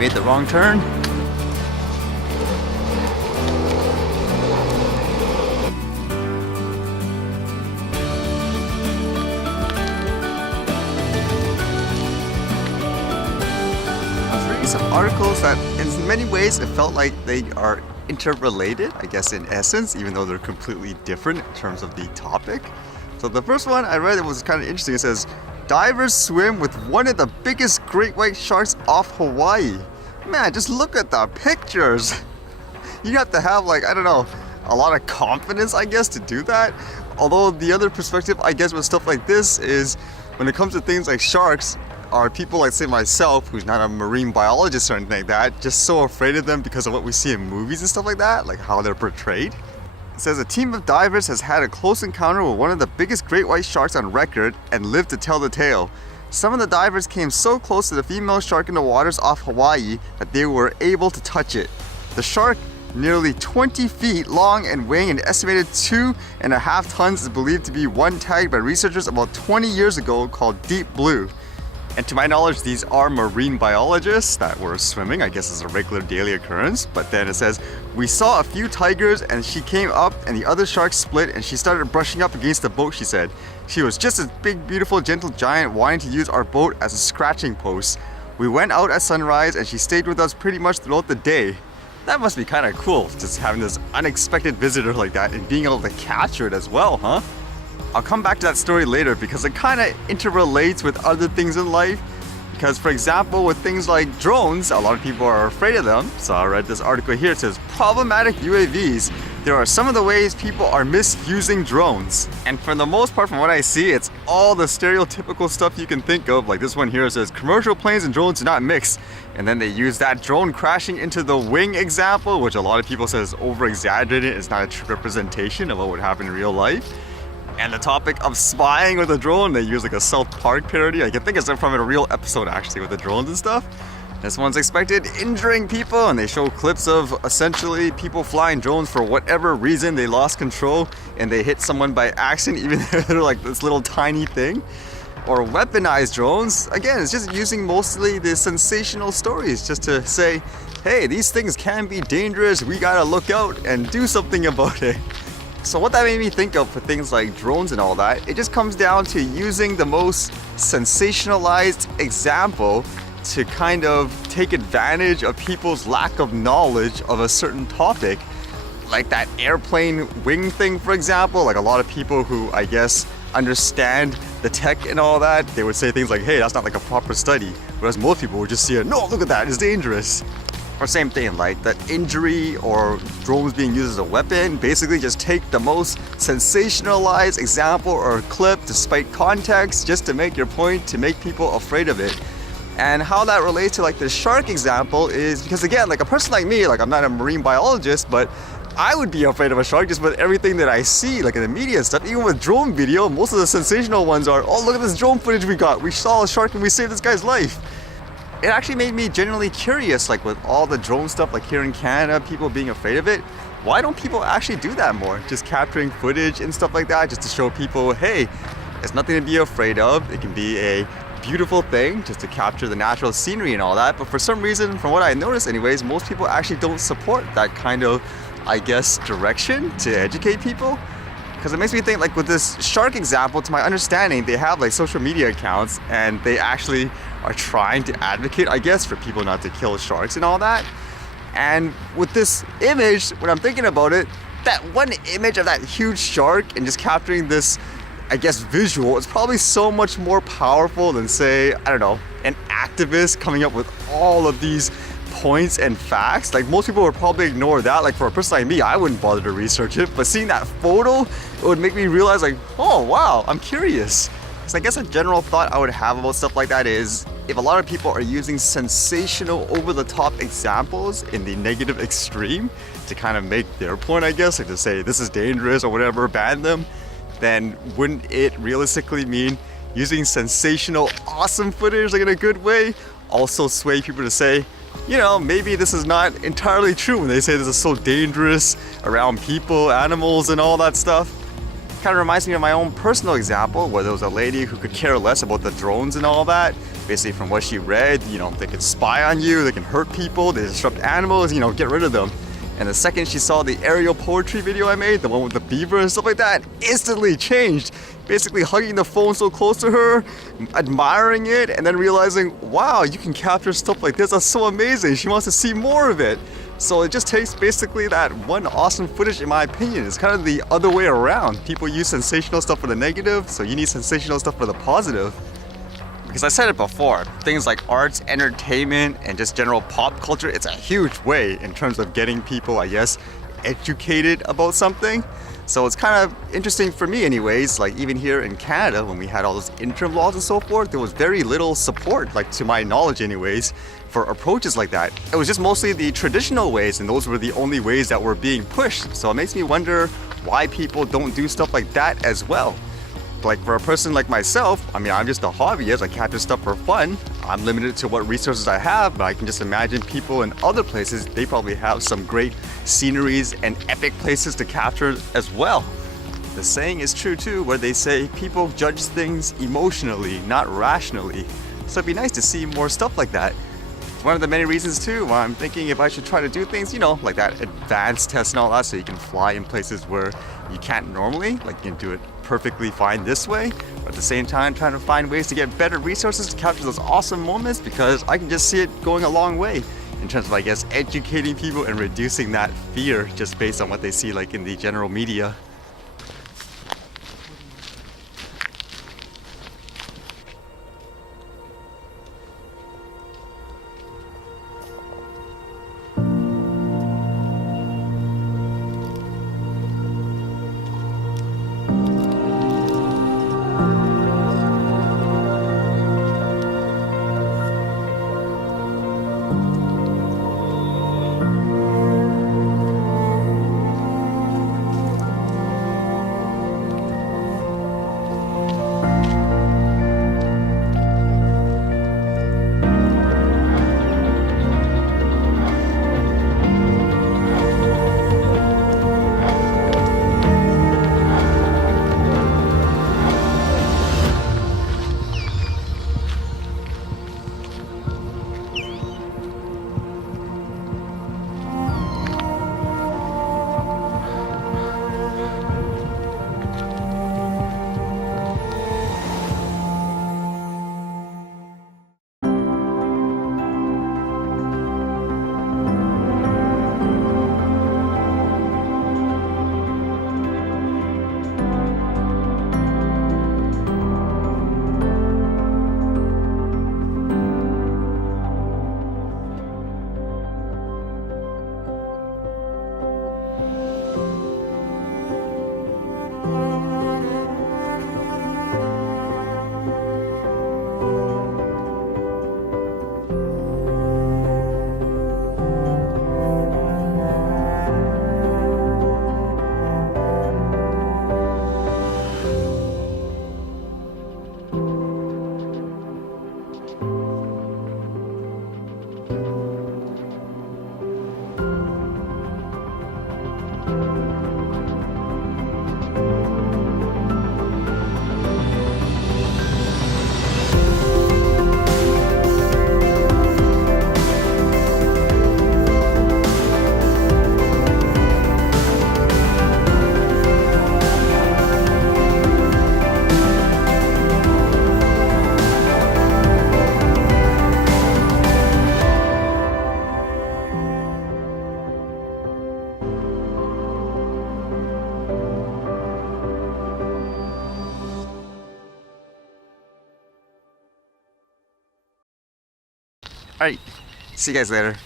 made the wrong turn. I was reading some articles that in many ways it felt like they are interrelated, I guess in essence, even though they're completely different in terms of the topic. So the first one I read, it was kind of interesting. It says, divers swim with one of the biggest great white sharks off Hawaii. Man, just look at the pictures. You have to have, like, I don't know, a lot of confidence, I guess, to do that. Although the other perspective, I guess, with stuff like this is when it comes to things like sharks, are people like, say, myself, who's not a marine biologist or anything like that, just so afraid of them because of what we see in movies and stuff like that, like how they're portrayed. It says a team of divers has had a close encounter with one of the biggest great white sharks on record and lived to tell the tale. Some of the divers came so close to the female shark in the waters off Hawaii that they were able to touch it. The shark, nearly 20 feet long and weighing an estimated 2.5 tons, is believed to be one tagged by researchers about 20 years ago called Deep Blue. And to my knowledge, these are marine biologists that were swimming, I guess is a regular daily occurrence. But then it says, we saw a few tigers and she came up and the other sharks split and she started brushing up against the boat, she said. She was just a big, beautiful, gentle giant wanting to use our boat as a scratching post. We went out at sunrise and she stayed with us pretty much throughout the day. That must be kind of cool, just having this unexpected visitor like that and being able to capture it as well, huh? I'll come back to that story later because it kind of interrelates with other things in life. Because, for example, with things like drones, a lot of people are afraid of them. So I read this article here. It says, problematic UAVs. There are some of the ways people are misusing drones. And for the most part, from what I see, it's all the stereotypical stuff you can think of. Like this one here says, commercial planes and drones do not mix. And then they use that drone crashing into the wing example, which a lot of people say is over-exaggerated. It's not a true representation of what would happen in real life. And the topic of spying with a drone, they use like a South Park parody. I can think it's from a real episode actually with the drones and stuff. This one's expected injuring people, and they show clips of essentially people flying drones for whatever reason. They lost control and they hit someone by accident, even though they're like this little tiny thing. Or weaponized drones. Again, it's just using mostly the sensational stories just to say, hey, these things can be dangerous. We gotta look out and do something about it. So what that made me think of for things like drones and all that, it just comes down to using the most sensationalized example to kind of take advantage of people's lack of knowledge of a certain topic. Like that airplane wing thing, for example. Like a lot of people who, I guess, understand the tech and all that, they would say things like, hey, that's not like a proper study. Whereas most people would just see it, no, look at that, it's dangerous. Or same thing, like that injury or drones being used as a weapon, basically just take the most sensationalized example or clip despite context just to make your point, to make people afraid of it. And how that relates to like the shark example is because again, like a person like me, like I'm not a marine biologist, but I would be afraid of a shark just with everything that I see, like in the media and stuff. Even with drone video, most of the sensational ones are, oh, look at this drone footage we got. We saw a shark and we saved this guy's life. It actually made me genuinely curious, like with all the drone stuff, like here in Canada, people being afraid of it. Why don't people actually do that more? Just capturing footage and stuff like that, just to show people, hey, it's nothing to be afraid of. It can be a beautiful thing just to capture the natural scenery and all that. But for some reason, from what I noticed anyways, most people actually don't support that kind of, I guess, direction to educate people. Because it makes me think, like with this shark example, to my understanding, they have like social media accounts and they actually are trying to advocate, I guess, for people not to kill sharks and all that. And with this image, when I'm thinking about it, that one image of that huge shark and just capturing this, I guess, visual, is probably so much more powerful than, say, I don't know, an activist coming up with all of these points and facts. Like most people would probably ignore that. Like for a person like me, I wouldn't bother to research it, but seeing that photo, it would make me realize like, oh wow, I'm curious. So I guess a general thought I would have about stuff like that is, if a lot of people are using sensational, over-the-top examples in the negative extreme to kind of make their point, I guess, like to say this is dangerous or whatever, ban them, then wouldn't it realistically mean using sensational, awesome footage, like in a good way, also sway people to say, you know, maybe this is not entirely true when they say this is so dangerous around people, animals, and all that stuff. Kind of reminds me of my own personal example where there was a lady who could care less about the drones and all that, Basically, from what she read, they can spy on you, they can hurt people, they disrupt animals, get rid of them. And the second she saw the aerial poetry video I made, the one with the beaver and stuff like that, instantly changed. Basically hugging the phone so close to her, admiring it, and then realizing, wow, you can capture stuff like this, that's so amazing. She wants to see more of it. So it just takes basically that one awesome footage, in my opinion. It's kind of the other way around. People use sensational stuff for the negative, so you need sensational stuff for the positive. Because I said it before, things like arts, entertainment, and just general pop culture, it's a huge way in terms of getting people, I guess, educated about something. So it's kind of interesting for me anyways, like even here in Canada, when we had all those interim laws and so forth, there was very little support, like to my knowledge anyways, for approaches like that. It was just mostly the traditional ways, and those were the only ways that were being pushed. So it makes me wonder why people don't do stuff like that as well. Like for a person like myself, I'm just a hobbyist, I capture stuff for fun. I'm limited to what resources I have, but I can just imagine people in other places, they probably have some great sceneries and epic places to capture as well. The saying is true too, where they say people judge things emotionally, not rationally. So it'd be nice to see more stuff like that. It's one of the many reasons too why I'm thinking if I should try to do things, like that advanced test and all that, so you can fly in places where you can't normally, like you can do it perfectly fine this way, but at the same time trying to find ways to get better resources to capture those awesome moments, because I can just see it going a long way in terms of, I guess, educating people and reducing that fear just based on what they see like in the general media. Alright, see you guys later.